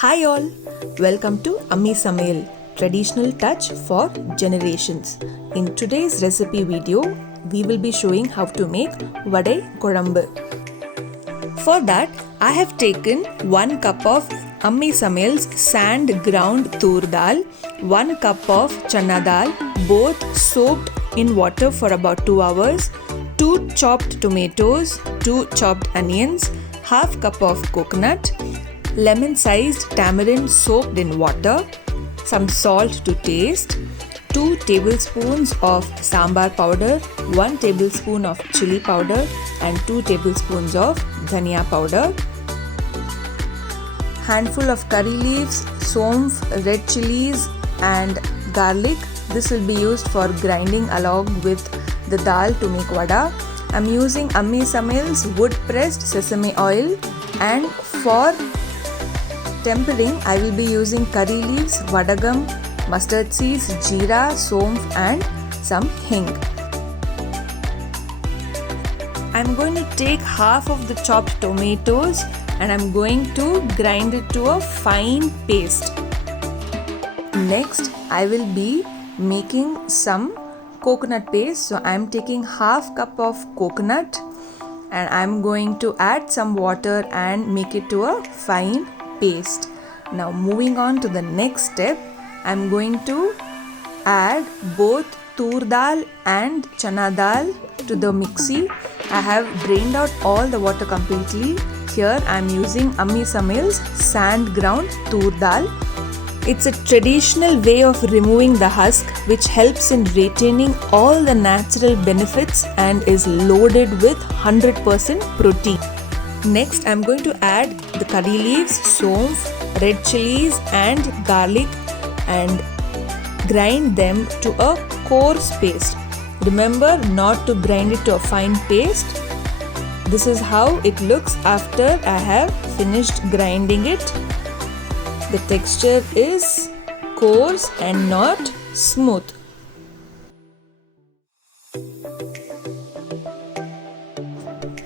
Hi all, welcome to Ammi Samayal, traditional touch for generations. In today's recipe video, we will be showing how to make vadai kodambu. For that, I have taken 1 cup of Ammi Samayal's sand ground tur dal, 1 cup of chana dal, both soaked in water for about 2 hours, 2 chopped tomatoes, 2 chopped onions, half cup of coconut, lemon-sized tamarind soaked in water, some salt to taste, 2 tablespoons of sambar powder, 1 tablespoon of chili powder and 2 tablespoons of dhania powder, handful of curry leaves, somph, red chilies and garlic. This will be used for grinding along with the dal to make vada. I'm using Ammi Samayal's wood pressed sesame oil, and for tempering, I will be using curry leaves, vadagam, mustard seeds, jeera, somph and some hing. I'm going to take half of the chopped tomatoes and I'm going to grind it to a fine paste. Next, I will be making some coconut paste. So I'm taking half cup of coconut and I'm going to add some water and make it to a fine paste. Now moving on to the next step, I'm going to add both tur dal and chana dal to the mixie. I have drained out all the water completely. Here I'm using Ammi Samayal's sand ground tur dal. It's a traditional way of removing the husk which helps in retaining all the natural benefits and is loaded with 100% protein. Next, I'm going to add the curry leaves, somph, red chilies and garlic and grind them to a coarse paste. Remember not to grind it to a fine paste. This is how it looks after I have finished grinding it. The texture is coarse and not smooth.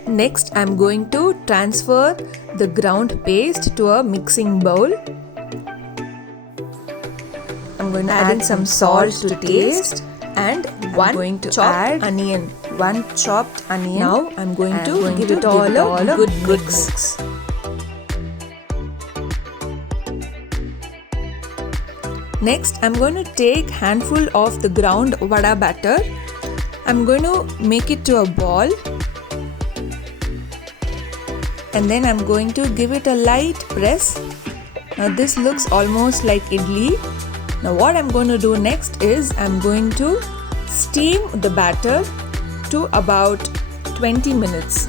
Next, I'm going to transfer the ground paste to a mixing bowl. I'm going to add some salt to taste and one chopped onion. One chopped onion. Now I'm going to give it all a good mix. Next, I'm going to take handful of the ground vada batter. I'm going to make it to a ball. And then I'm going to give it a light press. Now this looks almost like idli. Now what I'm going to do next is I'm going to steam the batter to about 20 minutes.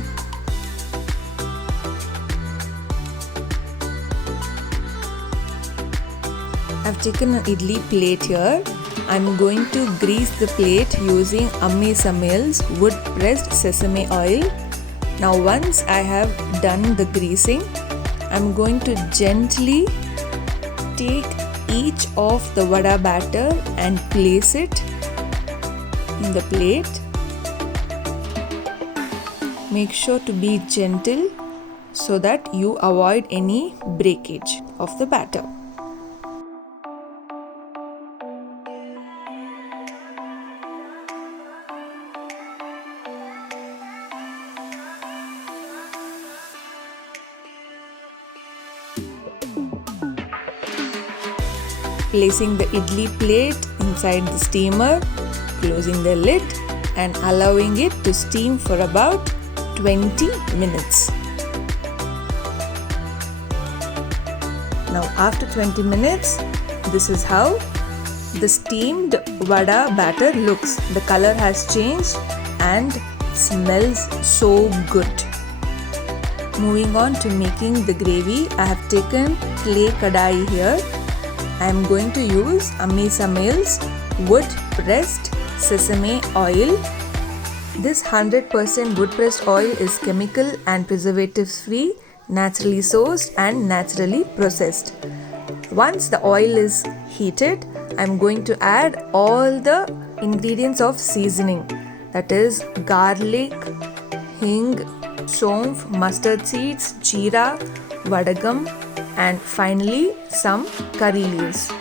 I've taken an idli plate here. I'm going to grease the plate using Ammi Samayal's wood pressed sesame oil. Now once I have done the greasing, I'm going to gently take each of the vada batter and place it in the plate. Make sure to be gentle so that you avoid any breakage of the batter. Placing the idli plate inside the steamer, closing the lid and allowing it to steam for about 20 minutes. Now after 20 minutes, this is how the steamed vada batter looks. The color has changed and smells so good. Moving on to making the gravy, I have taken clay kadai here. I am going to use Ammi Samayal's wood pressed sesame oil. This 100% wood pressed oil is chemical and preservatives free, naturally sourced and naturally processed. Once the oil is heated, I am going to add all the ingredients of seasoning, that is garlic, hing, somph, mustard seeds, jeera, vadagam, and finally some curry leaves.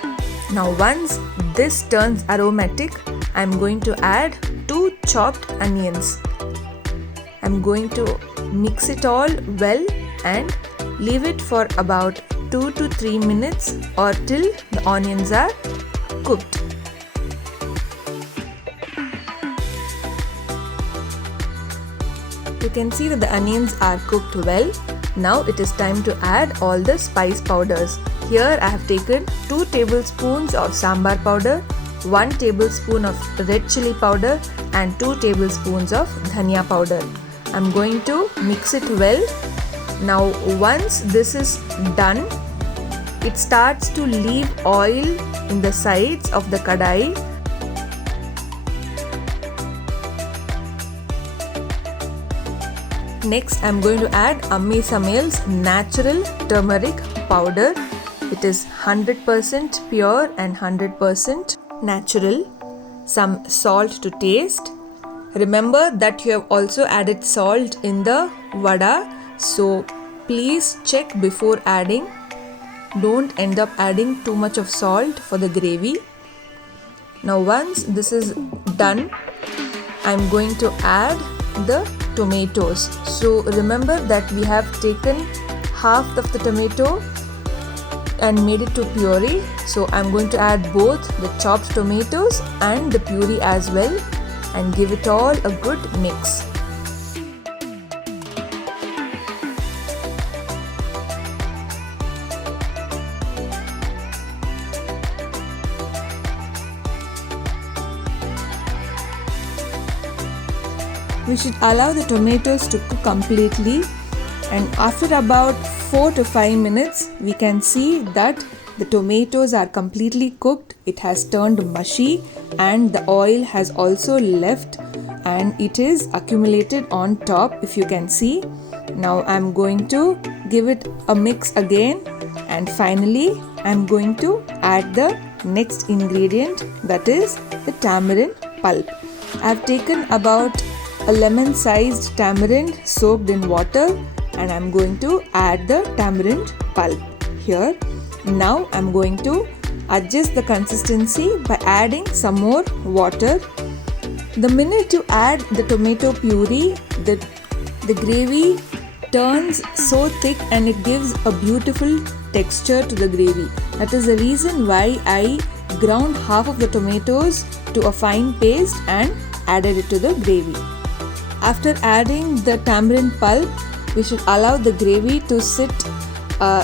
Now once this turns aromatic, I'm going to add 2 chopped onions. I'm going to mix it all well and leave it for about 2 to 3 minutes or till the onions are cooked. You can see that the onions are cooked well. Now it is time to add all the spice powders. Here I have taken 2 tablespoons of sambar powder, 1 tablespoon of red chili powder and 2 tablespoons of dhania powder. I'm going to mix it well. Now once this is done, it starts to leave oil in the sides of the kadai. Next, I'm going to add Ammi Samaiyal's natural turmeric powder. It is 100% pure and 100% natural. Some salt to taste. Remember that you have also added salt in the vada, so please check before adding. Don't end up adding too much of salt for the gravy. Now once this is done, I'm going to add the tomatoes. So remember that we have taken half of the tomato and made it to puree. So I'm going to add both the chopped tomatoes and the puree as well and give it all a good mix. We should allow the tomatoes to cook completely, and after about 4 to 5 minutes we can see that the tomatoes are completely cooked. It has turned mushy and the oil has also left and it is accumulated on top, if you can see. Now I'm going to give it a mix again, and finally I'm going to add the next ingredient, that is the tamarind pulp. I've taken about a lemon sized tamarind soaked in water and I'm going to add the tamarind pulp here. Now I'm going to adjust the consistency by adding some more water. The minute you add the tomato puree, the gravy turns so thick and it gives a beautiful texture to the gravy. That is the reason why I ground half of the tomatoes to a fine paste and added it to the gravy. After adding the tamarind pulp, we should allow the gravy to sit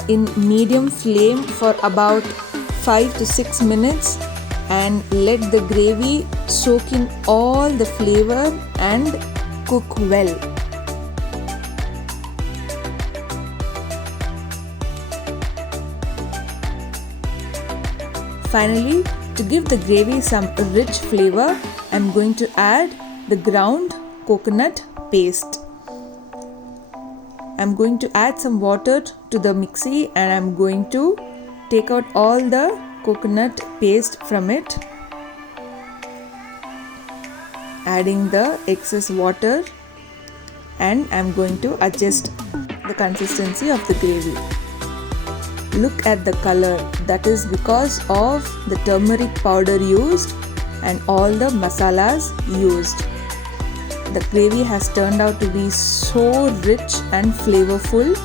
in medium flame for about 5 to 6 minutes and let the gravy soak in all the flavor and cook well. Finally, to give the gravy some rich flavor, I am going to add the ground coconut paste. I'm going to add some water to the mixie and I'm going to take out all the coconut paste from it, adding the excess water, and I'm going to adjust the consistency of the gravy. Look at the color, that is because of the turmeric powder used and all the masalas used. The gravy has turned out to be so rich and flavorful.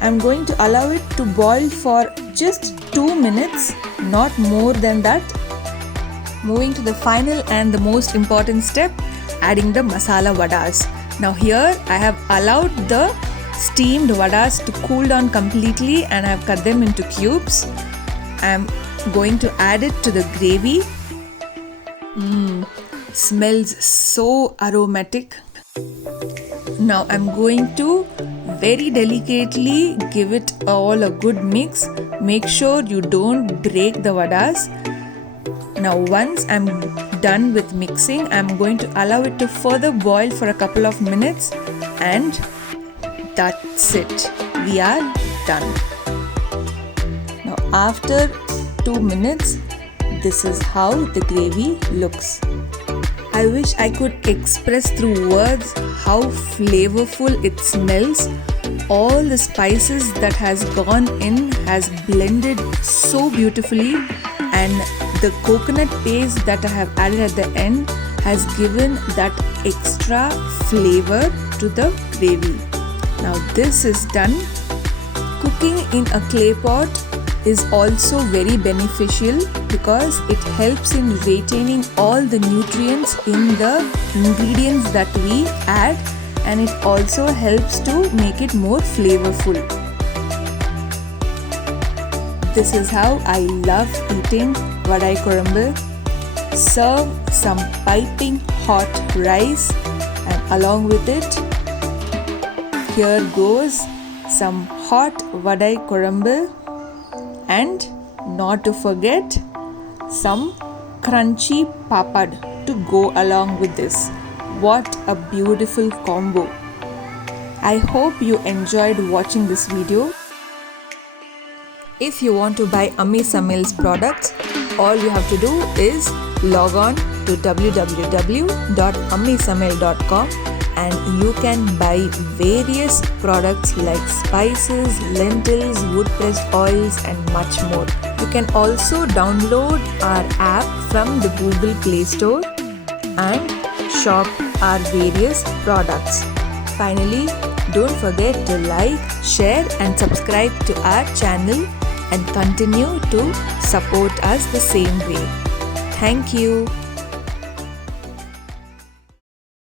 I'm going to allow it to boil for just 2 minutes, not more than that. Moving to the final and the most important step, adding the masala vadas. Now here I have allowed the steamed vadas to cool down completely and I have cut them into cubes. I am going to add it to the gravy. Smells so aromatic. Now I'm going to very delicately give it all a good mix. Make sure you don't break the vadas. Now once I'm done with mixing, I'm going to allow it to further boil for a couple of minutes and that's it. We are done. Now after 2 minutes, this is how the gravy looks. I wish I could express through words how flavorful it smells. all the spices that has gone in has blended so beautifully, and the coconut paste that I have added at the end has given that extra flavor to the gravy. Now this is done. Cooking in a clay pot is also very beneficial because it helps in retaining all the nutrients in the ingredients that we add, and it also helps to make it more flavorful. This is how I love eating vadai korambu. Serve some piping hot rice, and along with it, here goes some hot vadai korambu, and not to forget some crunchy papad to go along with this. What a beautiful combo. I hope you enjoyed watching this video. If you want to buy Ammi Samaiyal's products, all you have to do is log on to www.ammisamaiyal.com and you can buy various products like spices, lentils, wood pressed oils and much more. You can also download our app from the Google Play Store and shop our various products. Finally, don't forget to like, share and subscribe to our channel and continue to support us the same way. Thank you.